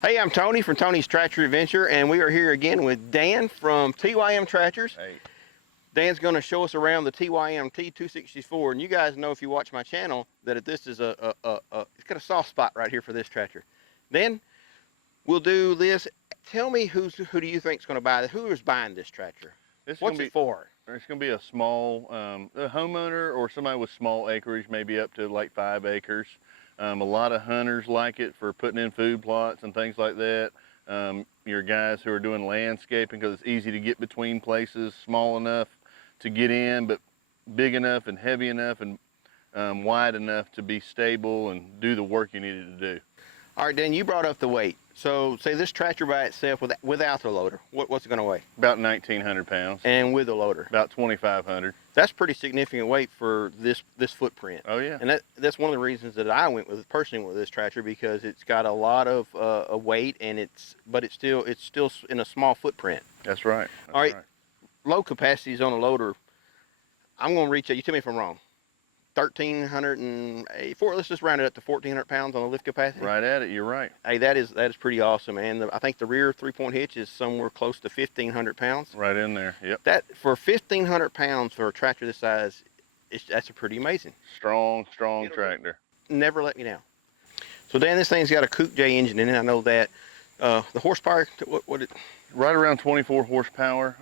Hey, I'm Tony from Tony's Tractor Adventure, and we are here again with Dan from TYM Tractors. Hey. Dan's going to show us around the TYM T264, and you guys know if you watch my channel that this is it's got a soft spot right here for this tractor. Dan, we'll do this. Tell me who do you think is going to buy this? Who is buying this tractor? What's it for? It's going to be a small a homeowner or somebody with small acreage, maybe up to like 5 acres. A lot of hunters like it for putting in food plots and things like that. Your guys who are doing landscaping, because it's easy to get between places, small enough to get in, but big enough and heavy enough and wide enough to be stable and do the work you needed to do. All right, Dan, you brought up the weight. So say this tractor by itself without the loader, what's it going to weigh? About 1,900 pounds. And with the loader? About 2,500. That's pretty significant weight for this footprint. Oh yeah. And that's one of the reasons that I personally went with this tractor, because it's got a lot of weight, and it's still in a small footprint. That's right. That's All right. Load capacities on a loader, I'm going to reach out. You tell me if I'm wrong. 1,384. Let's just round it up to 1,400 pounds on the lift capacity. Right at it. You're right. Hey, that is pretty awesome, and I think the rear 3-point hitch is somewhere close to 1,500 pounds. Right in there. Yep. That for 1,500 pounds for a tractor this size, that's a pretty amazing. Strong tractor. Never let me down. So Dan, this thing's got a Coupe J engine in it. I know that. The horsepower, what it? Right around 24 horsepower.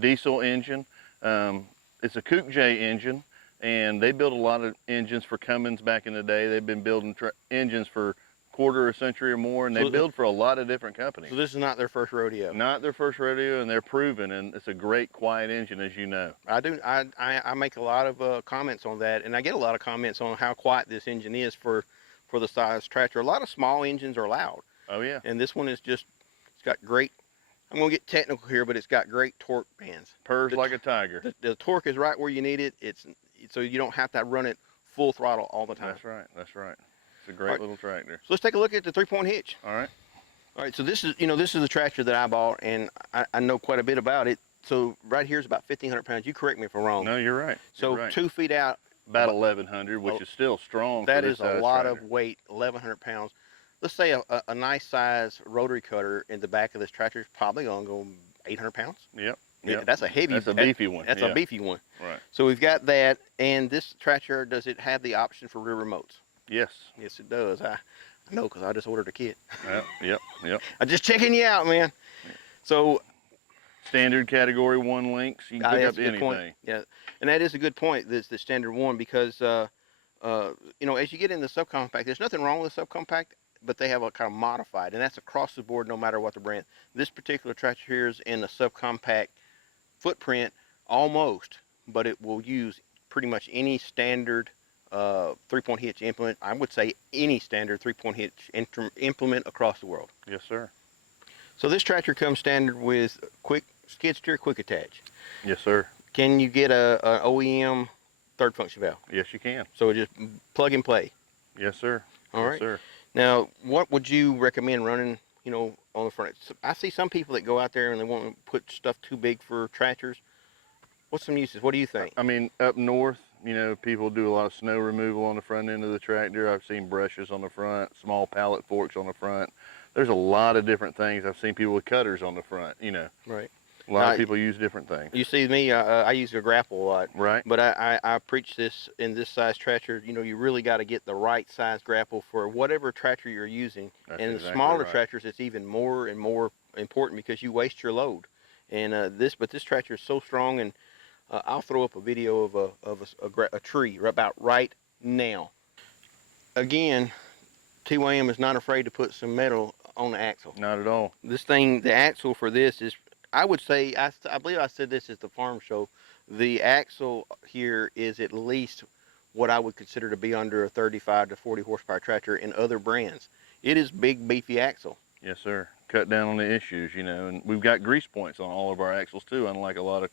Diesel engine. It's a Coupe J engine. And they built a lot of engines for Cummins back in the day. They've been building engines for quarter of a century or more, and they build for a lot of different companies. So this is not their first rodeo? Not their first rodeo, and they're proven, and it's a great, quiet engine, as you know. I make a lot of comments on that, and I get a lot of comments on how quiet this engine is for the size tractor. A lot of small engines are loud. Oh, yeah. And this one is it's got great, I'm going to get technical here, but it's got great torque bands. Purrs like a tiger. The torque is right where you need it. So you don't have to run it full throttle all the time. That's right. That's right. It's a great little tractor. So let's take a look at the 3-point hitch. All right. All right. So this is the tractor that I bought, and I know quite a bit about it. So right here is about 1,500 pounds. You correct me if I'm wrong. No, you're right. So you're right. 2 feet out. About 1,100, which is still strong. That is a lot of weight. 1,100 pounds. Let's say a nice size rotary cutter in the back of this tractor is probably going to go 800 pounds. Yep. Yeah, that's a heavy. That's a beefy one. That's a beefy one. Right. So we've got that, and this tractor, does it have the option for rear remotes? Yes. Yes, it does. I know, because I just ordered a kit. Yep. I'm just checking you out, man. So standard category 1 links, you can pick up anything. Point. Yeah, and that is a good point. This the standard 1, because as you get in the subcompact, there's nothing wrong with the subcompact, but they have a kind of modified, and that's across the board, no matter what the brand. This particular tractor here is in the subcompact footprint almost, but it will use pretty much any standard 3-point hitch implement. I would say any standard 3-point hitch implement across the world. Yes, sir. So this tractor comes standard with quick skid steer, quick attach. Yes, sir. Can you get an OEM third function valve? Yes, you can. So just plug and play. Yes, sir. All right. Yes, sir. Now, what would you recommend running, on the front? I see some people that go out there and they want to put stuff too big for tractors. What's some uses? What do you think? I mean, up north, people do a lot of snow removal on the front end of the tractor. I've seen brushes on the front, small pallet forks on the front. There's a lot of different things. I've seen people with cutters on the front, Right. A lot of people use different things. You see me, I use a grapple a lot. Right. But I preach this in this size tractor. You really got to get the right size grapple for whatever tractor you're using. That's and exactly the smaller right. tractors, it's even more and more important, because you waste your load. And this tractor is so strong, and I'll throw up a video of a tree about right now. Again, TYM is not afraid to put some metal on the axle. Not at all. This thing, the axle for this is, I would say, I believe I said this at the farm show, the axle here is at least what I would consider to be under a 35 to 40 horsepower tractor in other brands. It is big, beefy axle. Yes, sir. Cut down on the issues, and we've got grease points on all of our axles too, unlike a lot of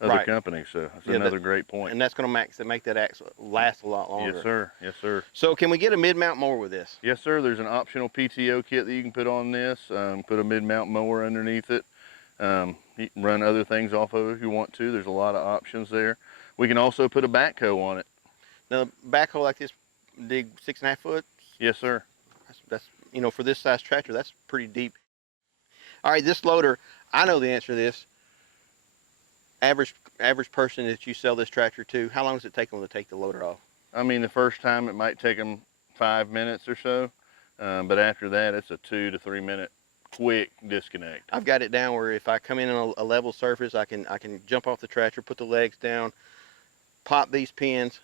other companies. So that's another great point. And that's going to make that axle last a lot longer. Yes, sir. Yes, sir. So can we get a mid-mount mower with this? Yes, sir. There's an optional PTO kit that you can put on this. Put a mid-mount mower underneath it. You can run other things off of it if you want to. There's a lot of options there. We can also put a backhoe on it. Now, a backhoe like this dig 6.5 foot? Yes, sir. That's you know, for this size tractor, that's pretty deep. All right, this loader, I know the answer to this. Average person that you sell this tractor to, how long does it take them to take the loader off? I mean, the first time it might take them 5 minutes or so, but after that, it's a 2 to 3 minute quick disconnect. I've got it down where if I come in on a level surface, I can jump off the tractor, put the legs down, pop these pins,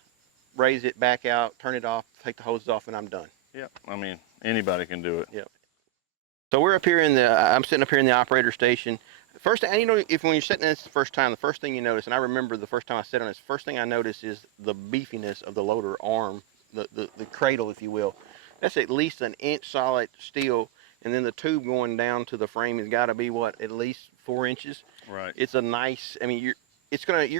raise it back out, turn it off, take the hoses off, and I'm done. Yep. I mean, anybody can do it. Yep. So we're up here I'm sitting up here in the operator station. First, and you know, when you're sitting in this the first time, the first thing you notice, and I remember the first time I sat on this, first thing I noticed is the beefiness of the loader arm, the cradle, if you will. That's at least an inch solid steel, and then the tube going down to the frame has got to be what, at least 4 inches. Right. It's a nice. I mean, you're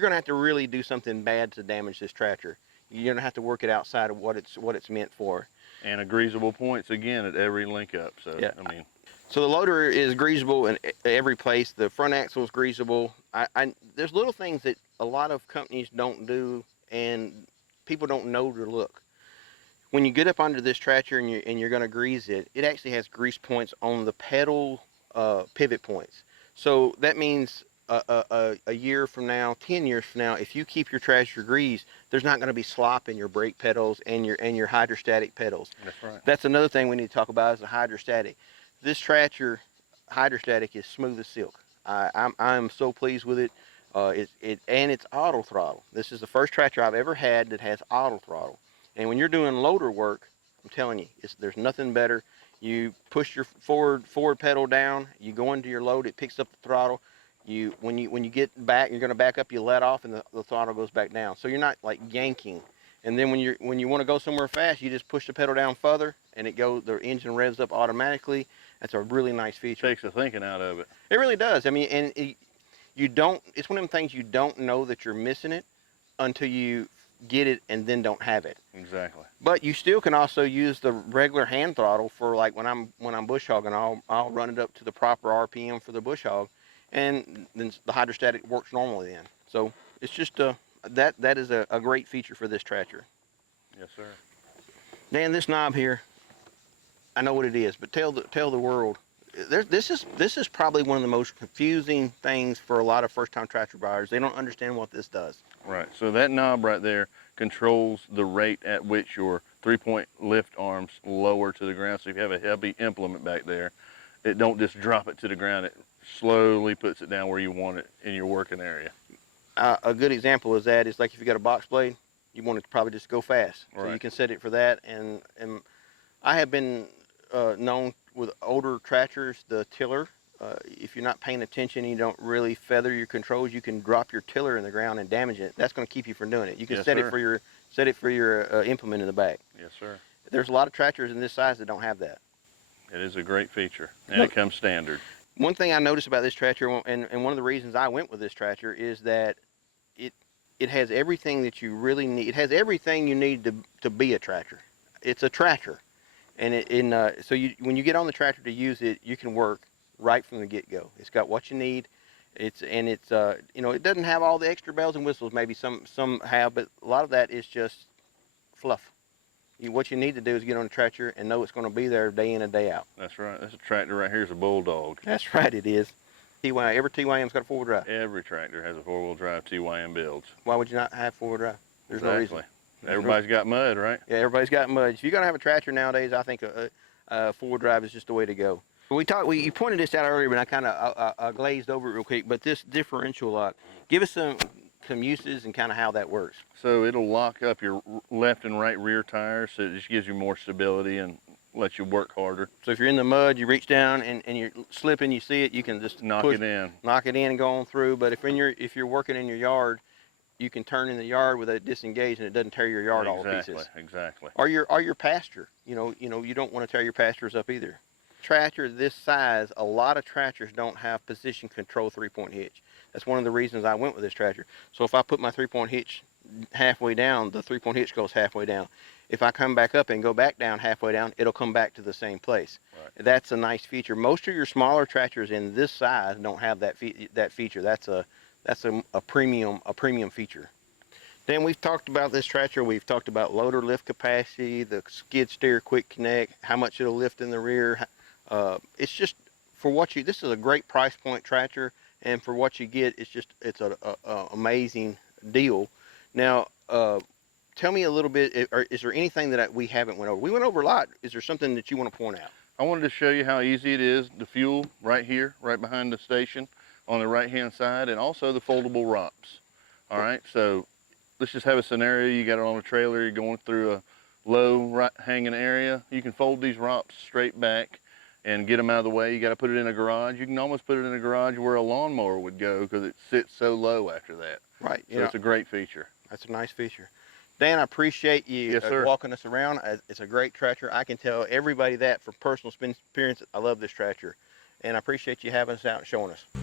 gonna have to really do something bad to damage this tractor. You're gonna have to work it outside of what it's meant for. And a greasable points again at every link up. So Yeah. I mean. So the loader is greasable in every place. The front axle is greasable. There's little things that a lot of companies don't do, and people don't know to look. When you get up under this tractor and you're going to grease it, it actually has grease points on the pedal pivot points. So that means a year from now, 10 years from now, if you keep your tractor greased, there's not going to be slop in your brake pedals and your hydrostatic pedals. That's right. That's another thing we need to talk about is the hydrostatic. This tractor hydrostatic is smooth as silk. I'm so pleased with it. And it's auto throttle. This is the first tractor I've ever had that has auto throttle. And when you're doing loader work, I'm telling you, there's nothing better. You push your forward pedal down. You go into your load. It picks up the throttle. When you get back, you're going to back up. You let off, and the throttle goes back down. So you're not like yanking. And then when you want to go somewhere fast, you just push the pedal down further, and the engine revs up automatically. That's a really nice feature. Takes the thinking out of it. It really does. I mean, and it's one of them things you don't know that you're missing it until you get it and then don't have it. Exactly. But you still can also use the regular hand throttle for like when I'm bush hogging, I'll run it up to the proper RPM for the bush hog, and then the hydrostatic works normally then. So it's just that is a great feature for this tractor. Yes, sir. Dan, this knob here, I know what it is, but tell the world. This is probably one of the most confusing things for a lot of first-time tractor buyers. They don't understand what this does. Right. So that knob right there controls the rate at which your 3-point lift arms lower to the ground. So if you have a heavy implement back there, it don't just drop it to the ground. It slowly puts it down where you want it in your working area. A good example is that is like if you got a box blade, you want it to probably just go fast. Right. So you can set it for that. And I have been known with older tractors, the tiller, if you're not paying attention and you don't really feather your controls, you can drop your tiller in the ground and damage it. That's going to keep you from doing it. You can Yes, set sir. it for your implement in the back. Yes, sir. There's a lot of tractors in this size that don't have that. It is a great feature, and Look, it comes standard. one thing I noticed about this tractor, and one of the reasons I went with this tractor, is that it has everything that you really need. It has everything you need to be a tractor. It's a tractor. And when you get on the tractor to use it, you can work right from the get-go. It's got what you need. It doesn't have all the extra bells and whistles. Maybe some have, but a lot of that is just fluff. What you need to do is get on the tractor and know it's going to be there day in and day out. That's right. This tractor right here is a bulldog. That's right, it is. Every TYM's got a four-wheel drive. Every tractor has a four-wheel drive TYM builds. Why would you not have four-wheel drive? There's no reason. Everybody's got mud, right? Yeah, everybody's got mud. If you're gonna have a tractor nowadays, I think a four-wheel drive is just the way to go. You pointed this out earlier, but I kind of glazed over it real quick. But this differential lock, give us some uses and kind of how that works. So it'll lock up your left and right rear tires, so it just gives you more stability and lets you work harder. So if you're in the mud, you reach down and you're slipping, you see it, you can just knock it in and go on through. But if you're working in your yard, you can turn in the yard with it disengaged and it doesn't tear your yard all to pieces. Exactly. Or your pasture. You don't want to tear your pastures up either. Tractor this size, a lot of tractors don't have position control 3-point hitch. That's one of the reasons I went with this tractor. So if I put my 3-point hitch halfway down, the 3-point hitch goes halfway down. If I come back up and go back down halfway down, it'll come back to the same place. Right. That's a nice feature. Most of your smaller tractors in this size don't have that feature. That's a premium feature. Dan, we've talked about this tractor. We've talked about loader lift capacity, the skid steer quick connect, how much it'll lift in the rear. It's just for what you. This is a great price point tractor, and for what you get, it's a amazing deal. Now, tell me a little bit. Is there anything that we haven't went over? We went over a lot. Is there something that you want to point out? I wanted to show you how easy it is to fuel right here, right behind the station on the right-hand side, and also the foldable ROPS. All right, so let's just have a scenario. You got it on a trailer, you're going through a low right hanging area. You can fold these ROPS straight back and get them out of the way. You got to put it in a garage. You can almost put it in a garage where a lawnmower would go because it sits so low after that. Right. So it's a great feature. That's a nice feature. Dan, I appreciate you Yes, sir. walking us around. It's a great tractor. I can tell everybody that from personal experience. I love this tractor, and I appreciate you having us out and showing us.